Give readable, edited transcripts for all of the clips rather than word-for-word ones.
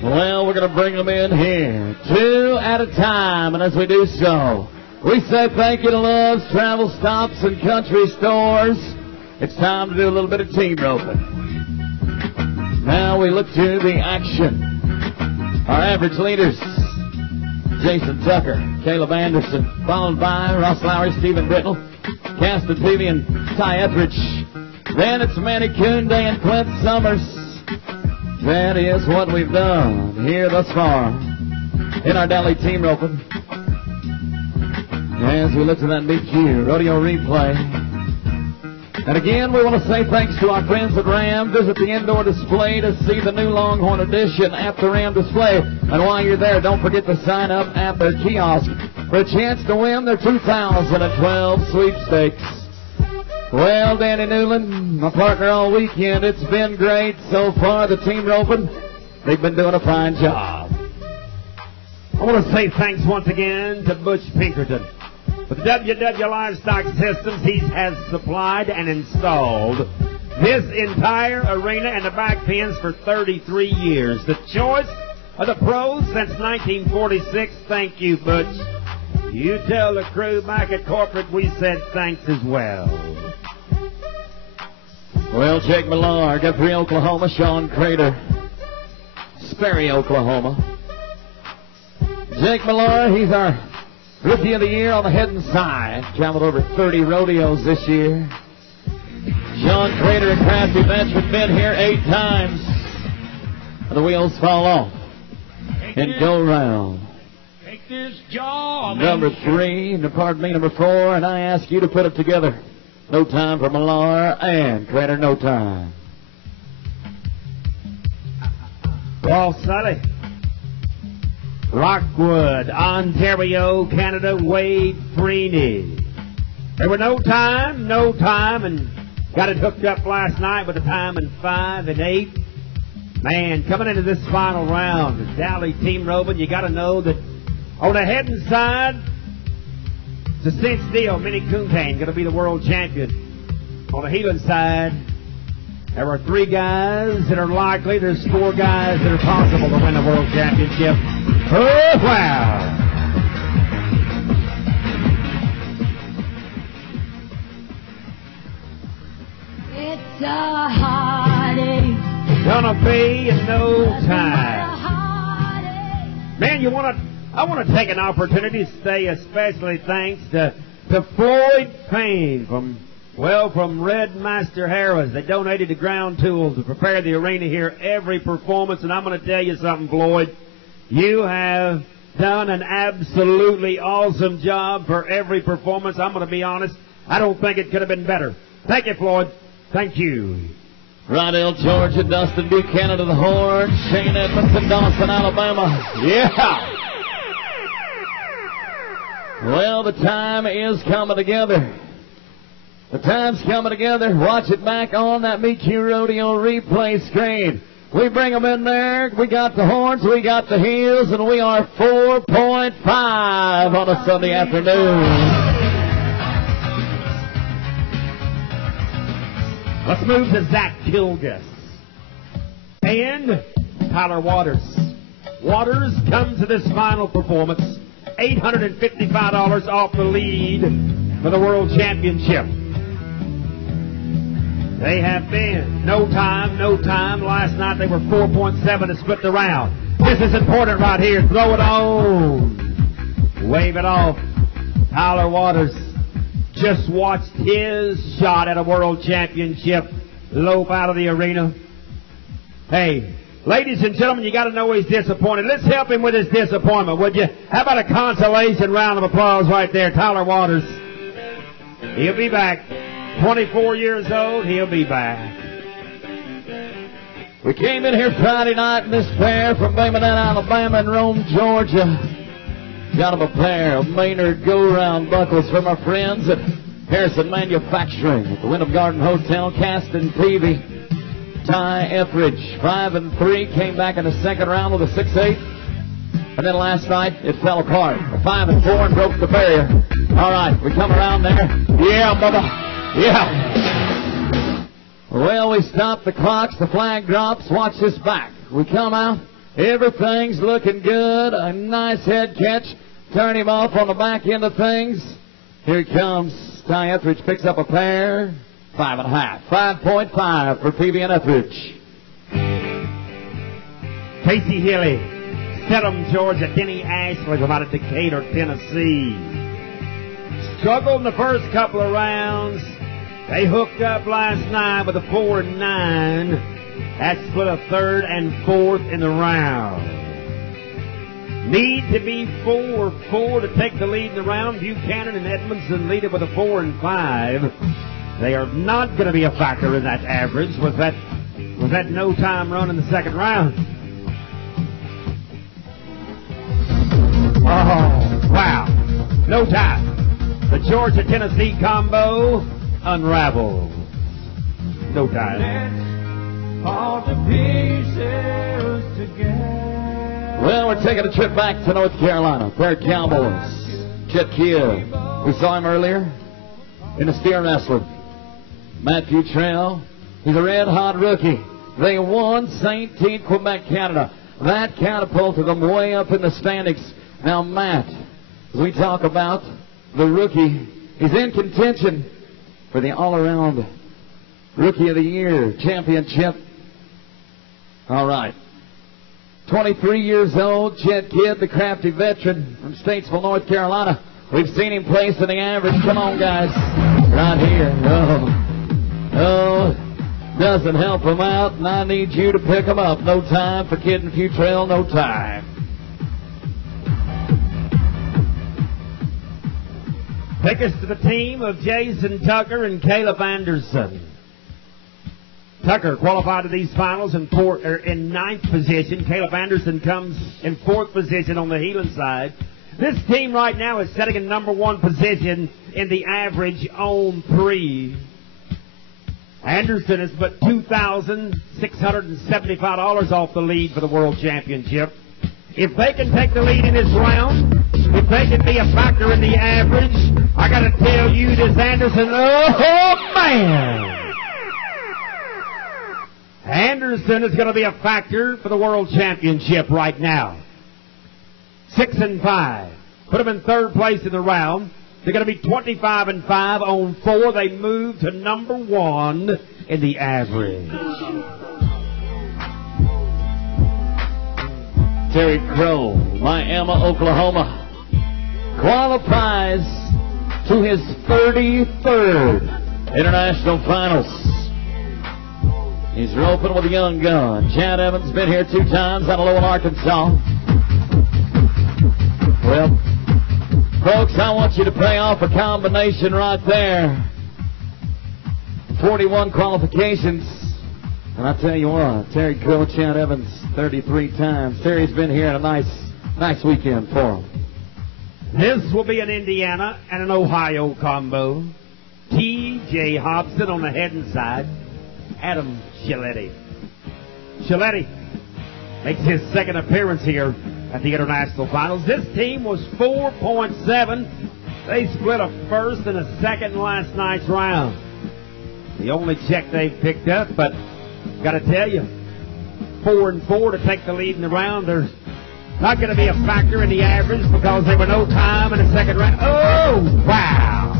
Well, we're going to bring them in here, 2 at a time, and as we do so, we say thank you to Love's Travel Stops and Country Stores. It's time to do a little bit of team roping. Now we look to the action. Our average leaders, Jason Tucker, Caleb Anderson, followed by Ross Lowry, Stephen Brittle, Caston Peavy, and Ty Etheridge. Then it's Manny Coon, and Clint Summers. That is what we've done here thus far in our daily team roping. As we look to that BQ rodeo replay. And again, we want to say thanks to our friends at Ram. Visit the indoor display to see the new Longhorn edition at the Ram display. And while you're there, don't forget to sign up at their kiosk for a chance to win their 2012 sweepstakes. Well, Danny Newland, my partner all weekend, it's been great so far. The team roping, they've been doing a fine job. I want to say thanks once again to Butch Pinkerton. With WW Livestock Systems, he has supplied and installed this entire arena and the back pins for 33 years. The choice of the pros since 1946. Thank you, Butch. You tell the crew back at corporate we said thanks as well. Well, Jake Millar, Guthrie, Oklahoma, Sean Crater, Sperry, Oklahoma. Jake Millar, he's our Rookie of the Year on the head and side. Traveled over 30 rodeos this year. Sean Crater and Crafty Veteran been here 8 times. The wheels fall off and go round. Take this job. Number 3, pardon me, number 4, and I ask you to put it together. No time for Millar and Crater, no time. Paul Sully. Rockwood, Ontario, Canada, Wade Freeney. There were no time, and got it hooked up last night with a time in 5 and 8. Man, coming into this final round, the Dally team roping, you got to know that on the head and side, it's a cinch deal. Minnie Coontain going to be the world champion. On the heeling side, there are 3 guys that are likely. There's 4 guys that are possible to win the world championship. Oh, wow. It's a heartache. Gonna be in no time. Man, I want to take an opportunity to say especially thanks to Floyd Payne from Red Master Harris. They donated the ground tools to prepare the arena here every performance, and I'm going to tell you something, Floyd. You have done an absolutely awesome job for every performance. I'm going to be honest, I don't think it could have been better. Thank you, Floyd. Thank you. Rydell, Georgia, Dustin Buchanan of the Horn, Shane Edmondson, Dawson, Alabama. Yeah! Well, the time is coming together. The time's coming together. Watch it back on that Meet You Rodeo replay screen. We bring them in there. We got the horns, we got the heels, and we are 4.5 on a Sunday afternoon. Let's move to Zach Kilgus and Tyler Waters. Waters comes to this final performance, $855 off the lead for the World Championship. They have been no time. Last night they were 4.7 to split the round. This is important right here. Throw it on. Wave it off. Tyler Waters just watched his shot at a World Championship lope out of the arena. Hey, ladies and gentlemen, you got to know he's disappointed. Let's help him with his disappointment, would you? How about a consolation round of applause right there, Tyler Waters. He'll be back. 24 years old, he'll be back. We came in here Friday night in this pair from Birmingham, Alabama and Rome, Georgia. Got him a pair of Maynard go-round buckles from our friends at Harrison Manufacturing at the Wyndham Garden Hotel. Caston Peavy, Ty Etheridge, 5 and 3, came back in the second round with a 6-8. And then last night, it fell apart. A 5 and 4 and broke the barrier. All right, we come around there. Yeah, Bubba. Yeah. Well, we stop the clocks. The flag drops. Watch this back. We come out. Everything's looking good. A nice head catch. Turn him off on the back end of things. Here he comes. Ty Etheridge picks up a pair. 5.5. 5.5 for PB and Etheridge. Casey Healy, Stedham, Georgia. Denny Ashley from out of Decatur, Tennessee. Struggled in the first couple of rounds. They hooked up last night with a 4 and 9. That split a third and fourth in the round. Need to be 4-4 to take the lead in the round. Buchanan and Edmondson lead it with a 4 and 5. They are not going to be a factor in that average. Was that no time run in the second round? Oh, wow. No time. The Georgia-Tennessee combo unravels. No time. All the pieces together. Well, we're taking a trip back to North Carolina. Their Cowboys. Chet Kidd. We saw him earlier in the steer wrestling. Matthew Trail. He's a red-hot rookie. They won St. Tite, Quebec, Canada. That catapulted them way up in the standings. Now, Matt, as we talk about the rookie, he's in contention for the all-around Rookie of the Year championship. All right. 23 years old, Chet Kidd, the crafty veteran from Statesville, North Carolina. We've seen him place in the average. Come on, guys. Right here. Oh, doesn't help him out, and I need you to pick him up. No time for Kidd and Futrell, no time. Take us to the team of Jason Tucker and Caleb Anderson. Tucker qualified to these finals in ninth position. Caleb Anderson comes in fourth position on the Heelan side. This team right now is setting a number one position in the average on three. Anderson is but $2,675 off the lead for the World Championship. If they can take the lead in this round, if they can be a factor in the average, I got to tell you, this Anderson, oh man! Anderson is going to be a factor for the World Championship right now. 6 and 5. Put them in third place in the round. They're going to be 25 and 5 on 4. They move to number 1 in the average. Terry Crow, Miami, Oklahoma, qualifies to his 33rd international finals. He's roping with a young gun. Chad Evans been here 2 times out of Lowell, Arkansas. Well, folks, I want you to play off a combination right there. 41 qualifications. And I tell you what, Terry Crow, Chad Evans, 33 times. Terry's been here in a nice weekend for him. This will be an Indiana and an Ohio combo. T.J. Hobson on the head and side. Adam Chiletti. Chiletti makes his second appearance here at the International Finals. This team was 4.7. They split a first and a second in last night's round. The only check they've picked up, but got to tell you, 4 and 4 to take the lead in the round. They're not going to be a factor in the average because there were no time in the second round. Oh, wow.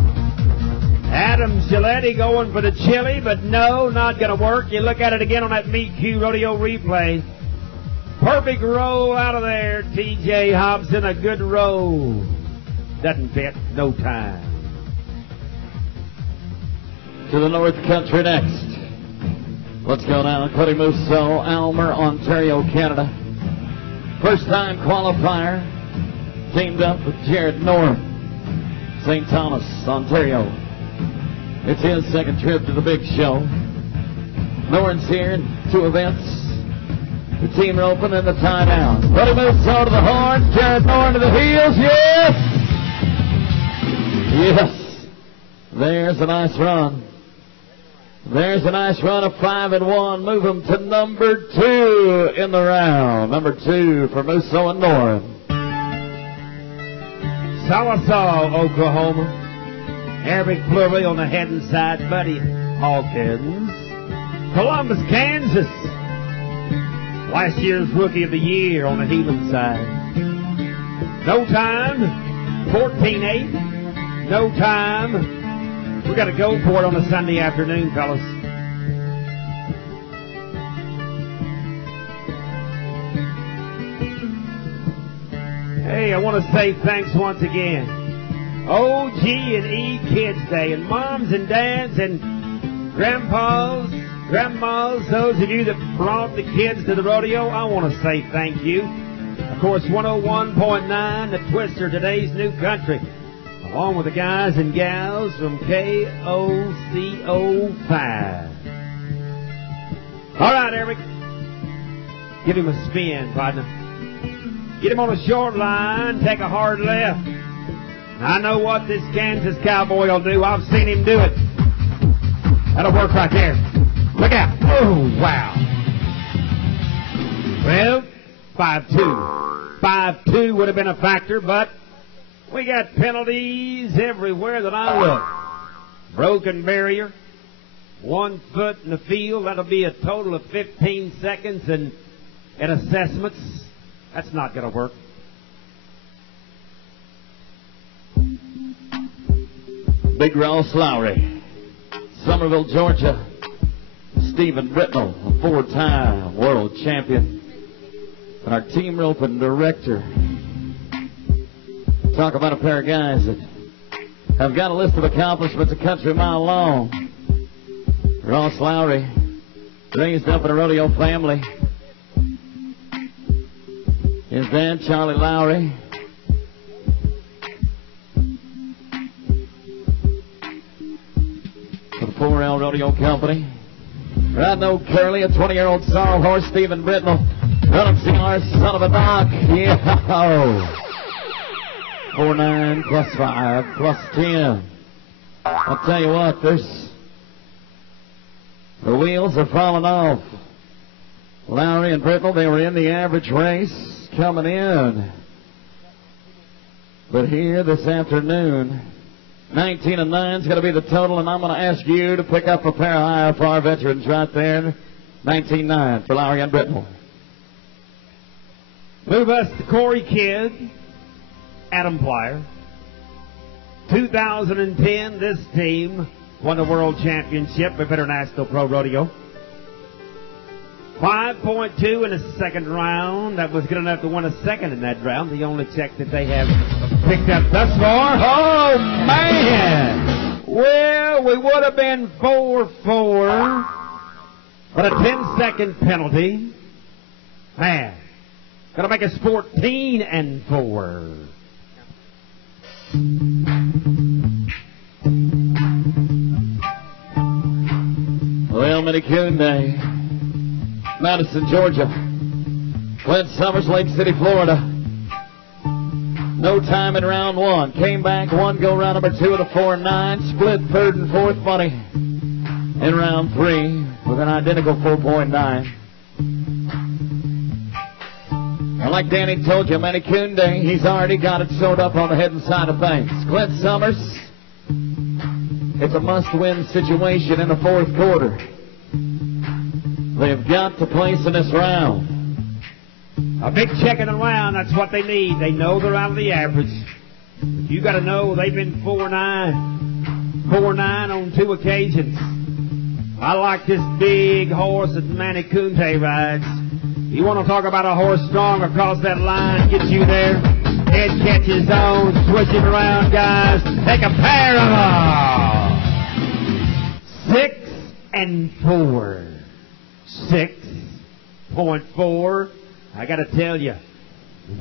Adam Chiletti going for the chili, but no, not going to work. You look at it again on that Meet Q Rodeo replay. Perfect roll out of there, T.J. Hobson, a good roll. Doesn't fit, no time. To the North Country next. Let's go now. Cody Musso, Almer, Ontario, Canada. First-time qualifier. Teamed up with Jared North, St. Thomas, Ontario. It's his second trip to the big show. Norton's here in 2 events. The team roping and the tie down. Cody Musso to the horns. Jared Norton to the heels. Yes! Yes. There's a nice run. There's a nice run of 5 and 1. Move them to number 2 in the round. Number 2 for Musso and Norton. Sallisaw, Oklahoma. Eric Plurley on the head and side. Buddy Hawkins. Columbus, Kansas. Last year's Rookie of the Year on the Heelan side. No time, 14-8. No time. We got to go for it on a Sunday afternoon, fellas. Hey, I want to say thanks once again. OG and E Kids Day, and moms and dads and grandpas, grandmas, those of you that brought the kids to the rodeo, I want to say thank you. Of course, 101.9, the Twister, today's new country, along with the guys and gals from KOCO5. All right, Eric, give him a spin, partner. Get him on a short line, take a hard left. I know what this Kansas cowboy will do. I've seen him do it. That'll work right there. Look out. Oh, wow. Well, 5-2. 5-2 would have been a factor, but we got penalties everywhere that I look. Broken barrier, 1 foot in the field. That'll be a total of 15 seconds, and in assessments, that's not going to work. Big Ross Lowry, Somerville, Georgia. Stephen Britnell, a 4-time world champion. And our team roping director. Talk about a pair of guys that have got a list of accomplishments a country mile long. Ross Lowry, raised up in a rodeo family. His dad, Charlie Lowry, for the 4L Rodeo Company. Riding old Curly, a 20-year-old sorrel horse, Stephen Britnell. Running CR, son of a doc. Yeah. 4-9 plus 5 plus 10. I'll tell you what, the wheels are falling off. Lowry and Britnell, they were in the average race coming in. But here this afternoon, 19-9 is going to be the total, and I'm going to ask you to pick up a pair of IFR veterans right there. 19-9 for Lowry and Britnell. Move us to Corey Kidd, Adam Plyer. 2010, this team won the World Championship of International Pro Rodeo. 5.2 in the second round. That was good enough to win a second in that round. The only check that they have picked up thus far. Oh, man! Well, we would have been 4-4, but a 10-second penalty. Man, gonna make us 14-4. Well, Minikunde, Madison, Georgia. Clint Summers, Lake City, Florida. No time in round 1. Came back, one go round number 2 at a 4-9. Split third and fourth money in round 3 with an identical 4.9. And like Danny told you, Minikunde, he's already got it sewed up on the head and side of things. Clint Summers, it's a must-win situation in the fourth quarter. They've got to place in this round. A big check in the round, that's what they need. They know they're out of the average. You got to know they've been 4-9. 4-9 on 2 occasions. I like this big horse that Minikunde rides. You want to talk about a horse strong across that line, gets you there. Head catches on, switch it around, guys. Take a pair of them. 6-4. 6.4. I got to tell you,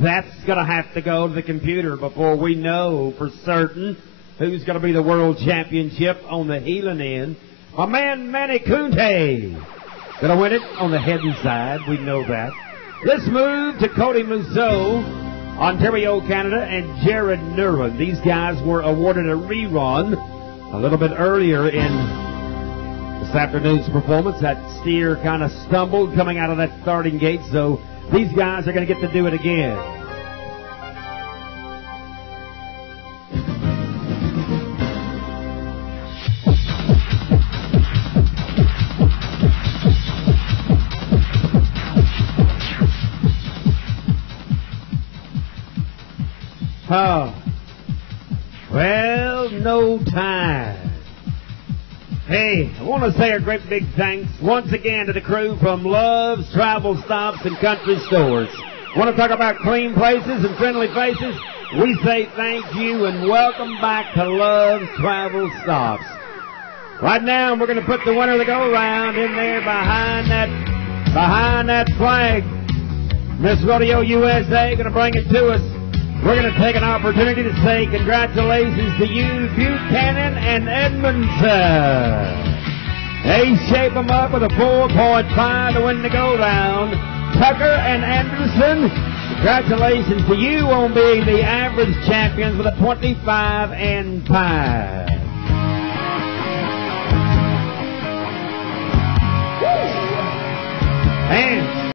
that's going to have to go to the computer before we know for certain who's going to be the world championship on the Heelan end. My man Minikunde going to win it on the head and side. We know that. Let's move to Cody Mousseau, Ontario, Canada, and Jared Nurin. These guys were awarded a rerun a little bit earlier in this afternoon's performance. That steer kind of stumbled coming out of that starting gate, so these guys are going to get to do it again. Oh. Well, no time. Hey, I want to say a great big thanks once again to the crew from Love's Travel Stops and Country Stores. Want to talk about clean places and friendly faces? We say thank you and welcome back to Love's Travel Stops. Right now, we're going to put the winner of the go-round in there behind that flag. Miss Rodeo USA going to bring it to us. We're going to take an opportunity to say congratulations to you, Buchanan and Edmondson. They shape them up with a 4.5 to win the go-round. Tucker and Anderson, congratulations to you on being the average champions with a 25 and 5. And